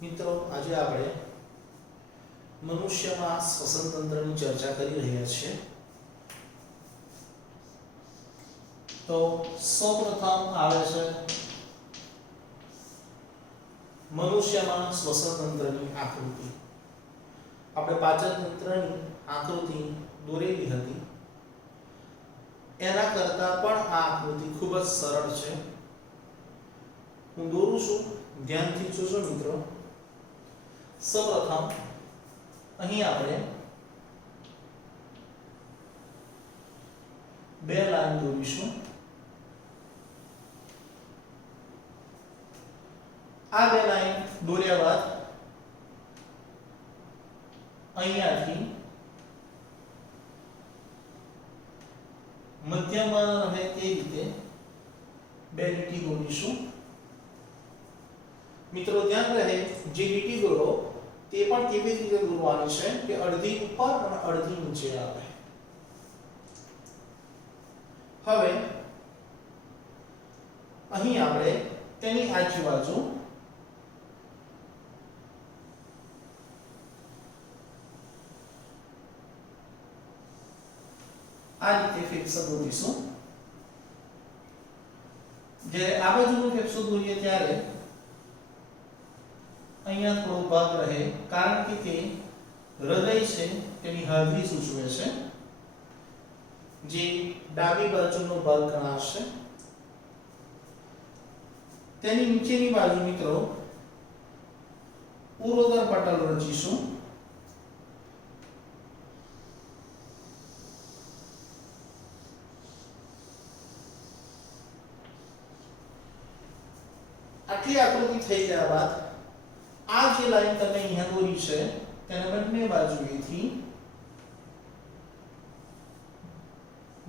મિત્રો આજે આપણે મનુષ્યમાં શ્વસન તંત્રની ચર્ચા કરી રહ્યા છીએ। તો સૌપ્રથમ આવે છે મનુષ્યમાં શ્વસન તંત્રની આકૃતિ। આપણે પાચન તંત્રની આકૃતિ દોરેલી હતી, એના કરતા પણ આ આકૃતિ ખૂબ જ સરળ છે। હું દોરું છું, ધ્યાનથી જોજો મિત્રો। સૌપ્રથમ અહીં આપણે બે લાઈન દોરીશું। આ બે લાઈન દોર્યા બાદ અહીંયાથી મધ્યમાં રહે તે રીતે બે લીટી દોરીશું। મિત્રો ધ્યાન રહે, જે લીટી દોરો તે પણ કેવી રીતે દોરવાની છે કે અડધી ઉપર અને અડધી નીચે આવે। હવે અહીં આપણે તેની આજુબાજુ આ રીતે ફેફસા દોરીશું। જ્યારે આ બાજુનો ફેફસો દોરીએ ત્યારે અહીંયા થોડો ભાગ રહે, કારણ કે તે હૃદય છે તેની હાજરી સૂચવે છે, જે ડાબી બાજુનો ભાગ ગણાશે। તેની નીચેની બાજુ મિત્રો ઉરોદર પટલ રચીશું। આટલી આકૃતિ થઈ ગયા બાદ આ જે લાઈન તમે અહીંયા દોરી છે તેને બંને બાજુએથી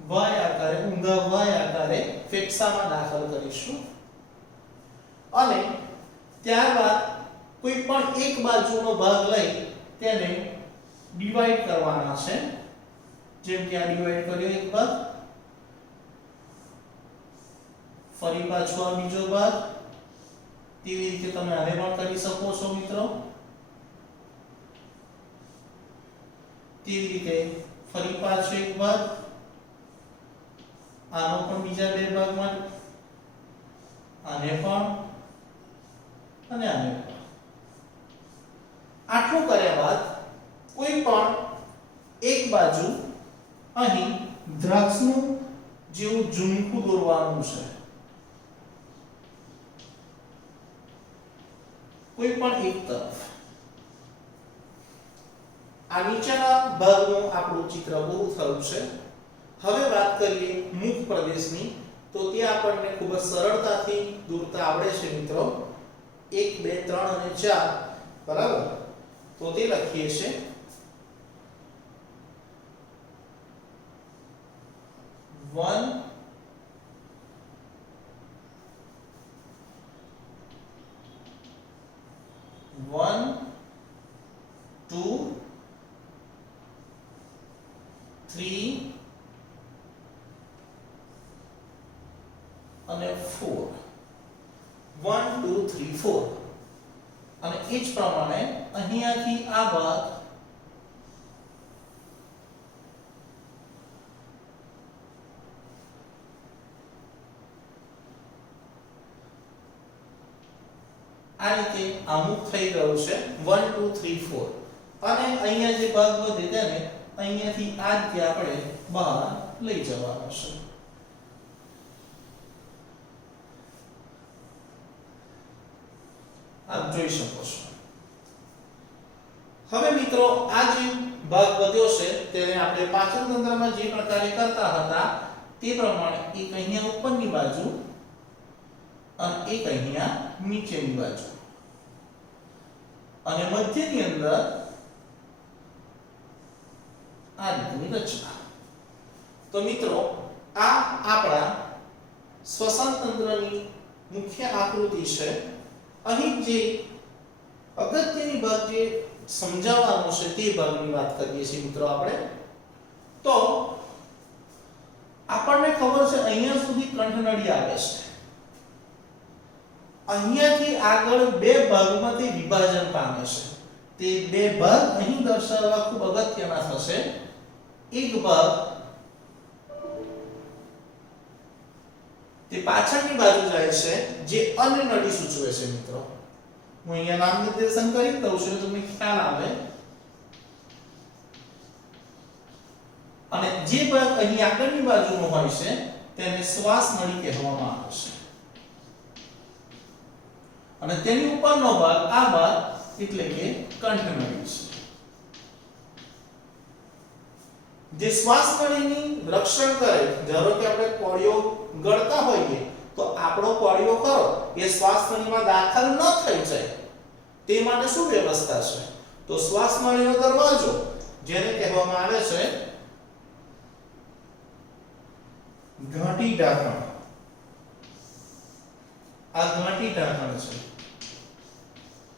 વાય આકારે, ઊંધા વાય આકારે ફેફસામાં દાખલ કરીશું અને ત્યારબાદ કોઈ પણ એક બાજુનો ભાગ લઈ તેને ડિવાઈડ કરવાના છે। જેમ કે આ ડિવાઈડ કર્યો એક ભાગ, ફરી પાછો આ બીજો ભાગ, તેવી રીતે તમે આને પણ કરી શકો છો મિત્રો। તેવી રીતે ફરી પાછો એક ભાગ, આનો પણ બીજા બે ભાગમાં, આને પણ અને આને પણ। આટલું કર્યા બાદ કોઈ પણ એક બાજુ અહીં દ્રાક્ષનું જેવું ઝુમખું દોરવાનું છે। કોઈ પણ એક તરફ આ નીચેના ભાગનું આપણું ચિત્ર પૂરું થયું છે। હવે વાત કરીએ મુખ પ્રદેશની, તો તે આપણને ખૂબ જ સરળતાથી દોરતા આવડે છે મિત્રો। 1 2 3 અને 4 બરાબર, તો તે લખીએ છે 1 1 2 3 અને 4, 1 2 3 4 અને એ જ પ્રમાણે અહીંયાથી આ ભાગ આ રીતે અમુક થઈ ગયું છે 1 2 3 4 અને અહીંયા જે ભાગ વધે તેને અહીંયાથી આ રીતે આપણે બહાર લઈ જવાનો છે। આપ જોઈ શકો છો। હવે મિત્રો આ જે ભાગ વધ્યો છે તેને આપણે પાચન તંત્રમાં જે પ્રકારે કરતા હતા તે પ્રમાણે એક અહીંયા ઉપરની બાજુ અને એક અહીંયા નીચેની બાજુ અને મધ્યની અંદર આ રીતની રચના। તો મિત્રો આ આપણા શ્વસન તંત્રની મુખ્ય આકૃતિ છે। અહીં જે અગત્યની ભાગ જે સમજાવવાનો છે તે ભાગની વાત કરીએ છીએ મિત્રો આપણે। તો આપણને ખબર છે અહીંયા સુધી કંઠનળી આવે છે અહીંયાથી આગળ બે ભાગમાંથી વિભાજન પામે છે. તે બે ભાગ અહીં દર્શાવવા ખૂબ અગત્યના થશે. એક ભાગ તે પાછળની બાજુ જાય છે જે અન્ય નળી સૂચવે છે મિત્રો. હું અહીંયા નામ નિર્દેશન કરી દઉં છું તમને ખ્યાલ આવે. અને જે ભાગ અહીં આગળની બાજુનો હોય છે તેને શ્વાસ નળી કહેવામાં આવે છે. અને તેની ઉપરનો ભાગ આ ભાગ એટલે કે કંઠ નળી છે. જે શ્વાસ નળીની રક્ષણ કરે, ધારો કે આપણે કોળિયો ગળતા હોઈએ તો આપણો કોળિયો ખરો એ શ્વાસ નળીમાં દાખલ ન થઈ જાય તે માટે શું વ્યવસ્થા છે? તો શ્વાસ નળીનો દરવાજો જેને કહેવામાં આવે છે ઘાટી ઢાંકણ. આ ઘાટી ઢાંકણ છે.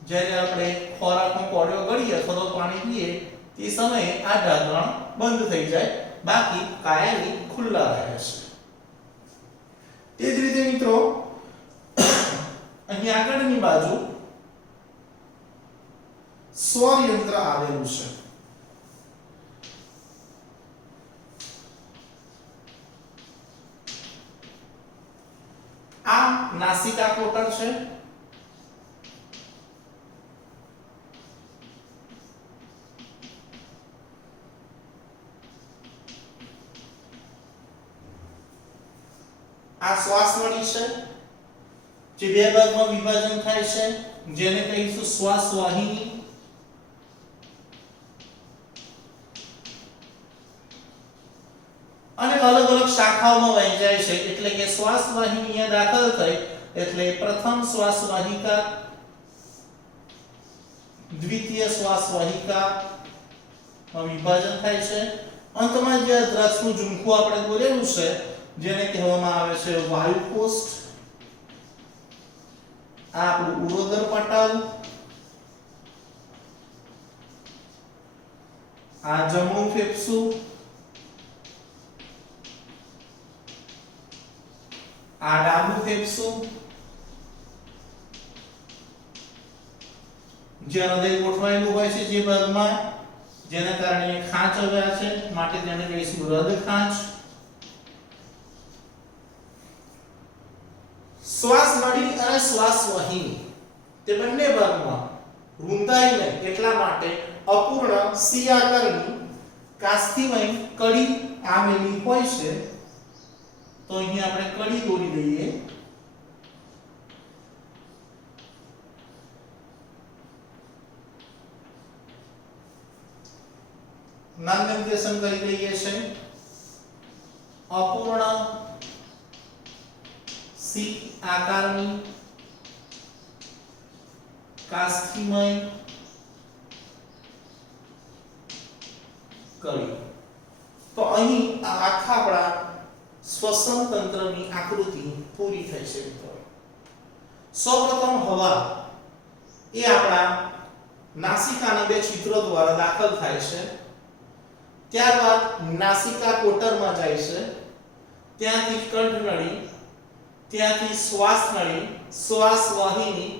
જ્યારે આપણે ખોરાકનો કોળિયો ગળીએ અથવા તો પાણી પીએ તે સમયે આ ઢાંકણ બંધ થઈ જાય, બાકી કાયમી ખુલ્લા રહે છે. તે જ રીતે મિત્રો અહીં આગળની બાજુ સ્વર યંત્ર આવેલું છે. આ નાસિકા કોટર છે. આ શ્વાસ નળી છે જે બે ભાગમાં વિભાજન થાય છે જેને કહીશું શ્વાસ વાહિની. અને અલગ અલગ શાખાઓમાં વહેંચાય છે એટલે કે શ્વાસ વાહિની અહીંયા દાખલ થઈ એટલે પ્રથમ શ્વાસ વાહિકા, દ્વિતીય શ્વાસ વાહિકા માં વિભાજન થાય છે. અંતમાં જે દ્રવ્યનું ઝુમખું આપણે દોરેલું છે જેને કહેવામાં આવે છે વાયુકોષ્ઠ. આ આપણું ઉરોદર પટલ, આ જમણું ફેફસું, આ ડાબું ફેફસું. જે હૃદય ગોઠવાયેલું હોય છે જે ભાગમાં, જેના કારણે ખાંચ આવ્યા છે માટે તેને કહીશું હૃદય ખાંચ. શ્વાસ નળી અને શ્વાસ વાહિની તે બંને ભાગમાં રૂંધાઈ નહીં એટલા માટે અપૂર્ણ સી આકારની કાસ્થિમય કડી આવેલી હોય છે. તો અહીં આપણે કડી દોરી દઈએ. નામ નિર્દેશન કરી દઈએ છે અપૂર્ણ સી આકારની કાસ્થિમય કડી. તો અહીં આ આખા આપણા શ્વસન તંત્રની આકૃતિ પૂરી થઈ છે મિત્રો. સૌપ્રથમ હવા એ આપણા નાસિકાના બે છિદ્રો દ્વારા દાખલ થાય છે. ત્યારબાદ નાસિકા કોટરમાં જાય છે, ત્યાંથી કંઠ નળી, ત્યાંથી શ્વાસ નળી, શ્વાસ વાહિની,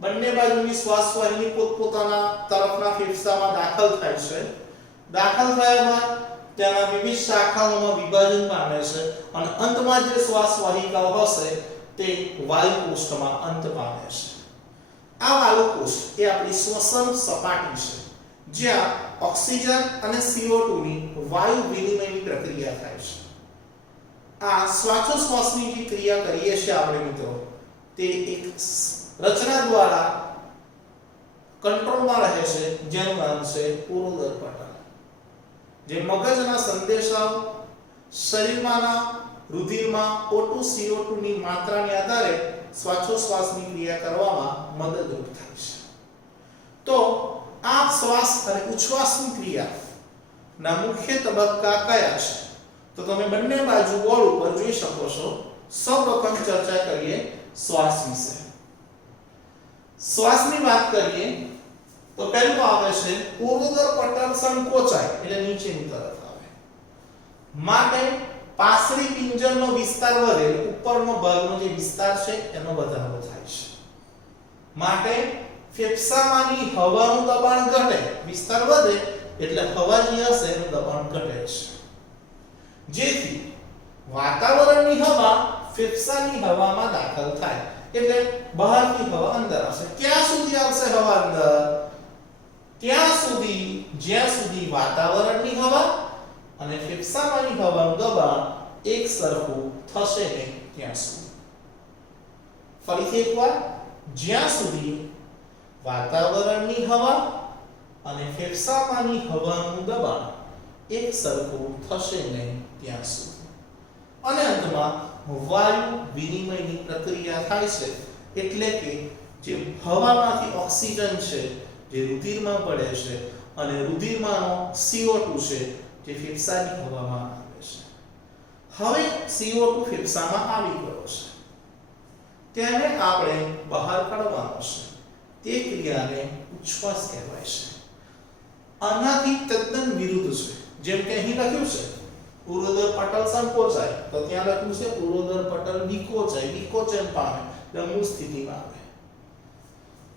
બંને બાજુની શ્વાસ વાહિની પોતપોતાના તરફના ફેફસામાં દાખલ થાય છે. દાખલ થયા બાદ તેના વિવિધ શાખાઓમાં વિભાજન પામે છે અને અંતમાં જે શ્વાસ વાહિકાઓ હશે તે વાયુકોષ્ઠમાં અંત પામે છે. આ વાયુકોષ્ઠ એ આપણી શ્વસન સપાટી છે જ્યાં ઓક્સિજન અને CO2 ની વાયુ વિનિમયની પ્રક્રિયા થાય છે. આ શ્વાસોશ્વાસની જે ક્રિયા કરીએ છીએ આપણે મિત્રો તે એક રચના દ્વારા કંટ્રોલમાં રહે છે જેનું નામ છે ઉરોદર પટલ. જે મગજના સંદેશાઓ શરીરમાંના રુધિરમાં O2 CO2 ની માત્રાને આધારે શ્વાસોશ્વાસની ક્રિયા કરવામાં મદદરૂપ થાય છે. તો આ શ્વાસ અને ઉચ્છ્વાસની ક્રિયાના મુખ્ય તબક્કા કયા છે? તો તમે બંને બાજુ બોર્ડ ઉપર જોઈ શકો છો. સૌપ્રથમ ચર્ચા કરીએ શ્વાસ વિશે. શ્વાસની વાત કરીએ તો પહેલું આવે છે ઉરોદર પટલ સંકોચાય એટલે નીચેની તરફ આવે માટે પાસળી પિંજરનો વિસ્તાર વધે, ઉપરનો ભાગનો જે વિસ્તાર છે એનો વધારો થાય છે. માટે ફેફસામાંની હવાનું દબાણ ઘટે, વિસ્તાર વધે એટલે હવા જે હશે એનું દબાણ ઘટે છે, જેથી વાતાવરણની હવા ફેફસાની હવામાં દાખલ થાય એટલે બહારથી હવા અંદર આવશે. ક્યાં સુધી આવશે હવા અંદર? ત્યાં સુધી જ્યાં સુધી વાતાવરણની હવા અને ફેફસામાંની હવાનું દબાણ એક સરખું થશે નહીં ત્યાં સુધી. ફરીથી એકવાર, જ્યાં સુધી વાતાવરણની હવા અને ફેફસામાંની હવાનું દબાણ એક સરખું થશે નહીં ત્યાં સુધી. અને અંતમાં વાયુ વિનિમયની પ્રક્રિયા થાય છે, એટલે કે જે હવામાંથી ઓક્સિજન છે જે રુધિરમાં પડે છે અને રુધિરમાંનો CO2 છે જે ફેફસાની હવામાં આવે છે. હવે CO2 ફેફસામાં આવી ગયો છે, તેને આપણે બહાર કાઢવાનો છે. તે ક્રિયાને ઉચ્છ્વાસ કહેવાય છે. આનાથી તદ્દન વિરુદ્ધ છે. જેમ કે અહીં લખ્યું છે ઉરોદર પટલ સંકોચાય, તો ત્યાં લખ્યું છે ઉરોદર પટલ વિકોચાય, વિકોચન પામે, એટલે મૂળ સ્થિતિમાં આવે.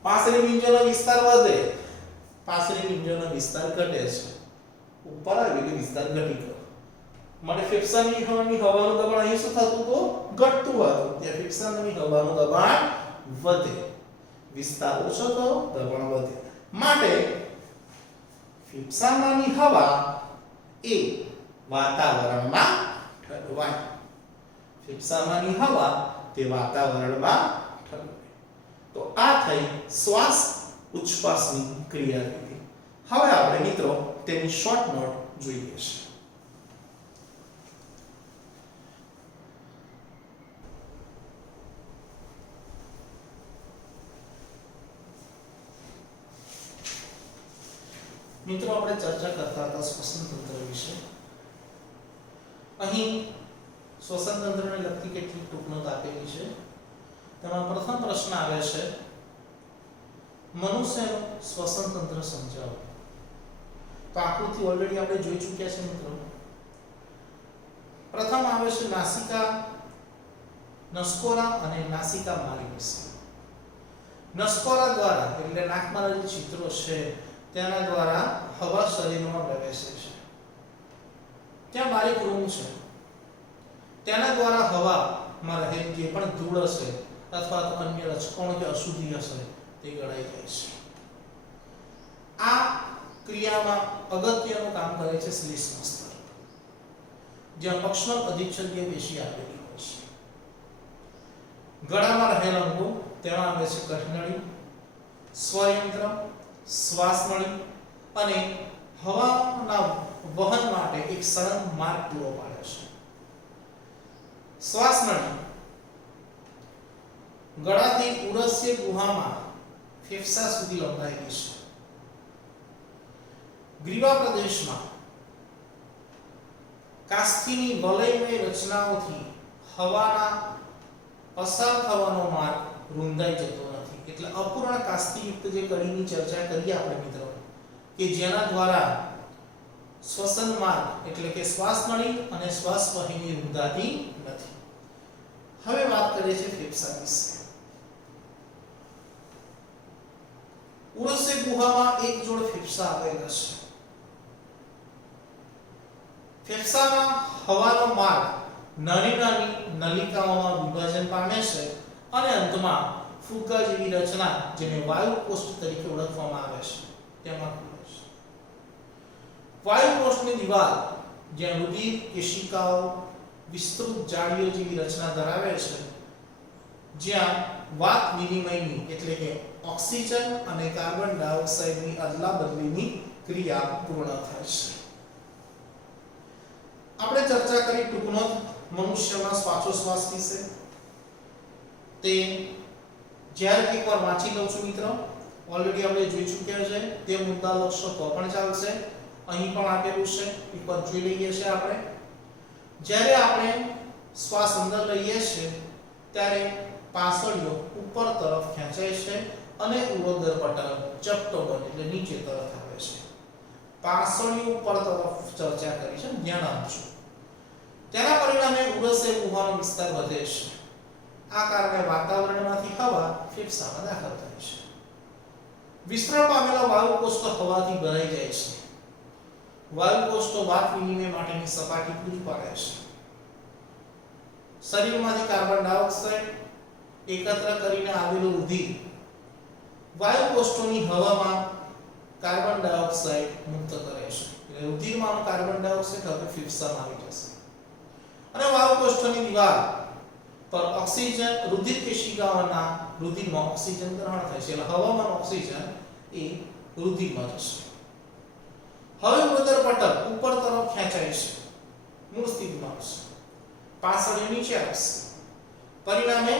પાંસળી પિંજરનો વિસ્તાર વધે, પાંસળી પિંજરનો વિસ્તાર ઘટે છે. ઉપર આવે એટલે વિસ્તાર ઘટી ગયો. માટે ફેફસાની હવાનું દબાણ અહીં શું થતું હતું? ઘટતું હતું. ત્યાં ફેફસાની હવાનું દબાણ વધે, વિસ્તાર ઓછો થયો, દબાણ વધે. માટે ફેફસામાંની હવા એ વાતાવરણમાં ઠલવાય. ફેફસામાંની હવા તે વાતાવરણમાં ઠલવાય. તો આ થઈ શ્વાસ ઉચ્છ્વાસની ક્રિયાવિધિ. હવે આપણે મિત્રો તેની શોર્ટ નોટ જોઈએ છે. મિત્રો આપણે ચર્ચા કરતા હતા શ્વસન તંત્ર વિશે. અહીં શ્વસન તંત્રને લગતી કેટલીક ટૂંકનોટ આપેલી છે. તેમાં પ્રથમ પ્રશ્ન આવે છે મનુષ્યનું શ્વસન તંત્ર સમજાવો. તો આકૃતિ ઓલરેડી આપણે જોઈ ચૂક્યા છે મિત્રો. પ્રથમ આવે છે નાસિકા નસકોરા અને નાસિકા માર્ગીસ. નસકોરા દ્વારા એટલે નાકમાં જે છિદ્રો છે તેના દ્વારા હવા શરીરમાં પ્રવેશે છે. ત્યાં બારીક રૂમ છે, તેના દ્વારા હવામાં રહેલ જે પણ ધૂળ હશે અથવા તો અન્ય રજકણો કે અશુદ્ધિ હશે તે ગળાઈ જાય છે. આ ક્રિયામાં અગત્યનું કામ કરે છે શ્લેષ્મ સ્તર, જ્યાં અક્ષમલ અધિચ્છદીય પેશી આવેલી હોય છે. ગળામાં રહેલ અંગો તેમાં આવે છે કર્ણળી, સ્વયંત્ર, શ્વાસનળી અને હવાના વહન માટે એક સળંગ માર્ગ પૂરો પાડે છે. શ્વાસનળી ગળાથી ઉરસ્ય ગુહામાં ફેફસા સુધી લંબાયેલી છે. ગ્રીવા પ્રદેશમાં કાસ્થીની વલયમય રચનાઓથી હવાના પસાર થવાનો માર્ગ રૂંધાઈ જતો નથી. એટલે અપૂર્ણ કાસ્થીયુક્ત જે કડીની ચર્ચા કરી આપણે મિત્રો, કે જેના દ્વારા શ્વસન માર્ગ એટલે કે શ્વાસનળી અને શ્વાસવાહિની રૂંધાતી નથી. હવે વાત કરીએ છીએ ફેફસા વિશે. ઉરસ્ય ગુહામાં એક જોડ ફેફસા આવેલા છે. ફેફસામાં હવાનો માર્ગ નાની નાની નલિકાઓમાં વિભાજન પામે છે અને અંતમાં ફુગ્ગા જેવી રચના જેને વાયુકોષ્ઠ તરીકે ઓળખવામાં આવે છે તેમાં ખુલે છે. વાયુકોષ્ઠની દિવાલ જ્યાં રુધિર કેશિકાઓ વિસ્તૃત જાળીઓ જેવી રચના ધરાવે છે, જ્યાં વાત વિનિમયની એટલે કે ઓક્સિજન અને કાર્બન ડાયોક્સાઇડની અદલાબદલીની ક્રિયા પૂર્ણ થાય છે. આપણે ચર્ચા કરી ટૂંકનોટ મનુષ્યમાં શ્વાસોશ્વાસ વિશે. તે જ્યારે એકવાર વાંચી લઉં છું મિત્રો, ઓલરેડી આપણે જોઈ ચૂક્યા છે તે મુદ્દા લખશો તો પણ ચાલશે. અહીં પણ આપેલું છે, એકવાર જોઈ લઈએ છીએ આપણે. જ્યારે આપણે શ્વાસ અંદર લઈએ છીએ ત્યારે પાંસળીઓ ઉપર તરફ ખેંચાય છે અને ઉરોદર પટલ ચપટો બને એટલે નીચે તરફ આવે છે. પાંસળીઓ ઉપર તરફ ચર્ચા કરી છે, ધ્યાન આપજો. તેના પરિણામે ઉરસ્ય ગુહાનો વિસ્તાર વધે છે. આ કારણે વાતાવરણમાંથી હવા ફેફસામાં દાખલ થાય છે. વિસ્તરણ પામેલા વાયુકોષો હવાથી ભરાઈ જાય છે. વાયુકોષો વાત વિનિમય માટેની સપાટી પૂરી પાડે છે. શરીરમાંથી કાર્બન ડાયોક્સાઇડ એકત્ર કરીને આવેલું રુધિર વાયુકોષોની હવામાં કાર્બન ડાયોક્સાઇડ મુક્ત કરે છે. એટલે રુધિરમાં કાર્બન ડાયોક્સાઇડ હવે ફેફસામાં આવી જશે અને વાયુકોષોની દિવાલ પર ઓક્સિજન રુધિર કેશિકાઓના રુધિરમાં ઓક્સિજન ગ્રહણ થાય છે. એટલે હવામાં ઓક્સિજન એ રુધિરમાં જશે. હવે ઉદર પટલ ઉપર તરફ ખેંચાય છે, મૂળ સ્થિતિમાં આવશે, પાછળ નીચે આવશે. પરિણામે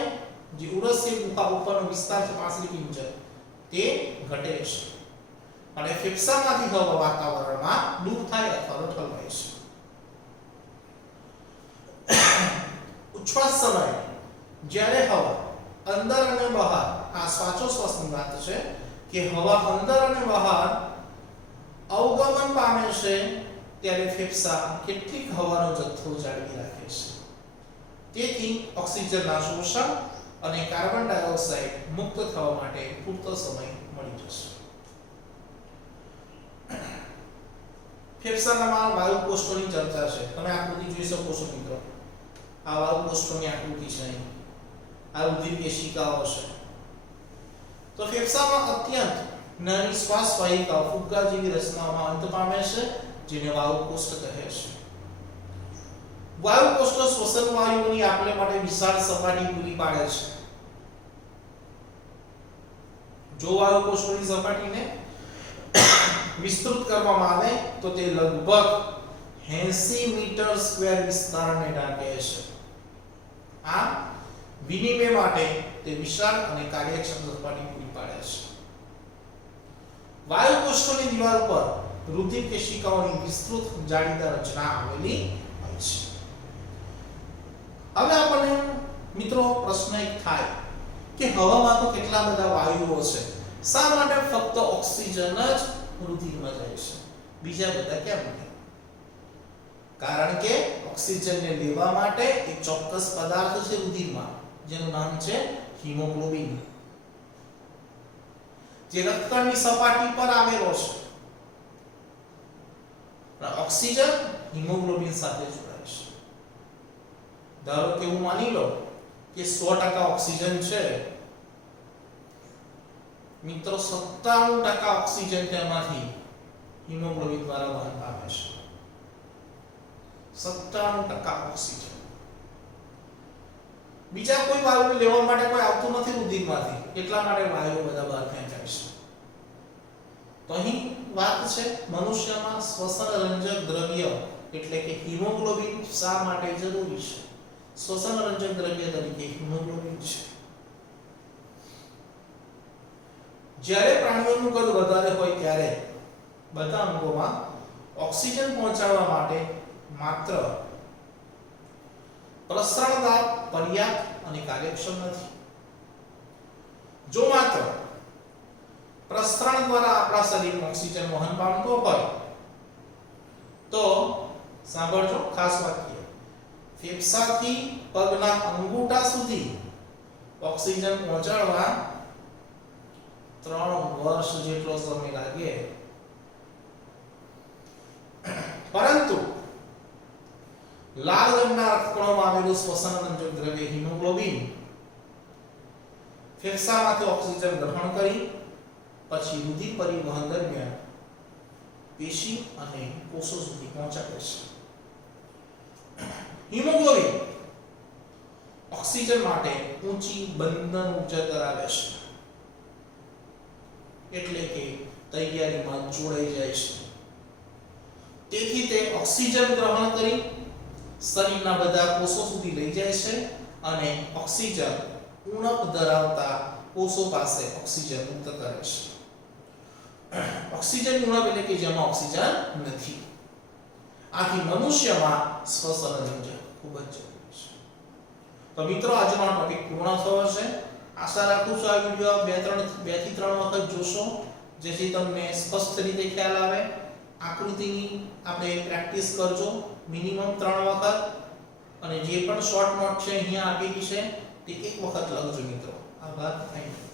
જે ઉરસ્ય ગુફા ઉપરનો વિસ્તાર છે પાછલી પિંજર તે ઘટે છે અને ફેફસામાંથી હવા વાતાવરણમાં દૂર થાય અથવા ઠલવાય છે. ઉચ્છ્વાસ સમયે જ્યારે હવા અંદર અને બહાર, આ શ્વાસોશ્વાસની વાત છે કે હવા અંદર અને બહાર અવગમન પામે છે ત્યારે ફેફસા કેટલીક હવાનો જથ્થો જાળવી રાખે છે. તેથી ઓક્સિજનના શોષણ અને કાર્બન ડાયોક્સાઇડ મુક્ત થવા માટે પૂરતો સમય મળી જશે. ફેફસાના વાયુકોષોની ચર્ચા છે. તમે આકૃતિ જોઈ શકો છો મિત્રો. આ વાયુકોષોની આકૃતિ છે. આ રુધિર કેશિકાઓ છે. તો ફેફસામાં અત્યંત નાની શ્વાસ વાહિકાઓ ફુગ્ગા જેવી રચનાઓમાં અંત પામે છે જેને વાયુકોષ કહે છે. વાયુકોષો શ્વસન વાયુઓની આપલે માટે વિશાળ સપાટી પૂરી પાડે છે. જો વાયુકોષોની સપાટીને વિસ્તૃત કરવામાં આવે તો તે લગભગ 80 મીટર સ્ક્વેર વિસ્તારને ઢાંકે છે. આ વિનિમય માટે તે વિશાળ અને કાર્યક્ષમ સપાટી પૂરી પાડે છે. વાયુકોષોની દિવાલ પર રુધિર કેશિકાઓની વિસ્તૃત જાળીદાર રચના આવેલી હોય છે. હવે આપણને મિત્રો પ્રશ્ન એક થાય કે હવામાં તો કેટલા બધા વાયુઓ છે, શા માટે ફક્ત ઓક્સિજન જ રુધિરમાં જાય છે, બીજા બધા કેમ નહીં? કારણ કે ઓક્સિજનને લેવા માટે એક ચોક્કસ પદાર્થ છે રુધિરમાં જેનું નામ છે હિમોગ્લોબિન, જે રક્તકણની સપાટી પર આવેલો છે. ઓક્સિજન હિમોગ્લોબિન સાથે જોડાય છે. ધારો કે હું માની લો કે 100% ઓક્સિજન છે મિત્રો, 97% ઓક્સિજન તેમાંથી હિમોગ્લોબિન દ્વારા વહન પામે છે. 97% ઓક્સિજન. બીજા કોઈ વાયુને લેવા માટે કોઈ આવતું નથી રુધિરમાંથી, એટલા માટે વાયુઓ બધા બહાર ખેંચાય છે. તો અહીં વાત છે મનુષ્યમાં શ્વસન રંજક દ્રવ્ય એટલે કે હિમોગ્લોબિન શા માટે જરૂરી છે? શ્વસન રંજક દ્રવ્ય તરીકે હિમોગ્લોબિન છે. જ્યારે પ્રાણીઓનું કદ વધારે હોય ત્યારે બધા અંગોમાં ઓક્સિજન પહોંચાડવા માટે માત્ર પ્રસરણ દાબ પર્યાપ્ત અને કાર્યક્ષમ નથી. જો માત્ર પ્રસરણ દ્વારા આપણા શરીરમાં ઓક્સિજન વહન પામતો હોય તો સાંભળજો ખાસ વાક્ય, ફેફસાથી પગના અંગૂઠા સુધી ઓક્સિજન પહોંચાડવા 3 વર્ષ જેટલો સમય લાગે. પરંતુ લાલ રંગના રક્તકણોમાં આવેલું શ્વસન રંજક દ્રવ્ય હિમોગ્લોબિન ફેફસામાંથી ઓક્સિજન ગ્રહણ કરી પછી રુધિર પરિવહન દરમિયાન પેશી અને કોષો સુધી પહોંચાડે છે. હિમોગ્લોબિન ઓક્સિજન માટે ઊંચી બંધન ઊર્જા ધરાવે છે, એટલે કે તૈયારીમાં જોડાઈ જાય છે. તેથી તે ઓક્સિજન ગ્રહણ કરી શરીરના બધા કોષો સુધી લઈ જાય છે અને ઓક્સિજન ઉણપ ધરાવતા કોષો પાસે ઓક્સિજન મુક્ત કરે છે. ઓક્સિજન ઉણપ એટલે કે જેમાં ઓક્સિજન નથી. આથી મનુષ્યમાં શ્વસન રંજક ખૂબ જ જરૂરી છે. તો મિત્રો આજનો ટોપિક પૂર્ણ થયો છે. આશા રાખું છું આ વિડિયો 2 થી 3 વખત જોશો જેથી તમને સ્પષ્ટ રીતે ખ્યાલ આવે. આકૃતિની આપણે પ્રેક્ટિસ કરજો મિનિમમ 3 વખત અને જે પણ શોર્ટ નોટ છે અહીંયા આપેલી છે તે એક વખત લખજો મિત્રો. આભાર. Thank you.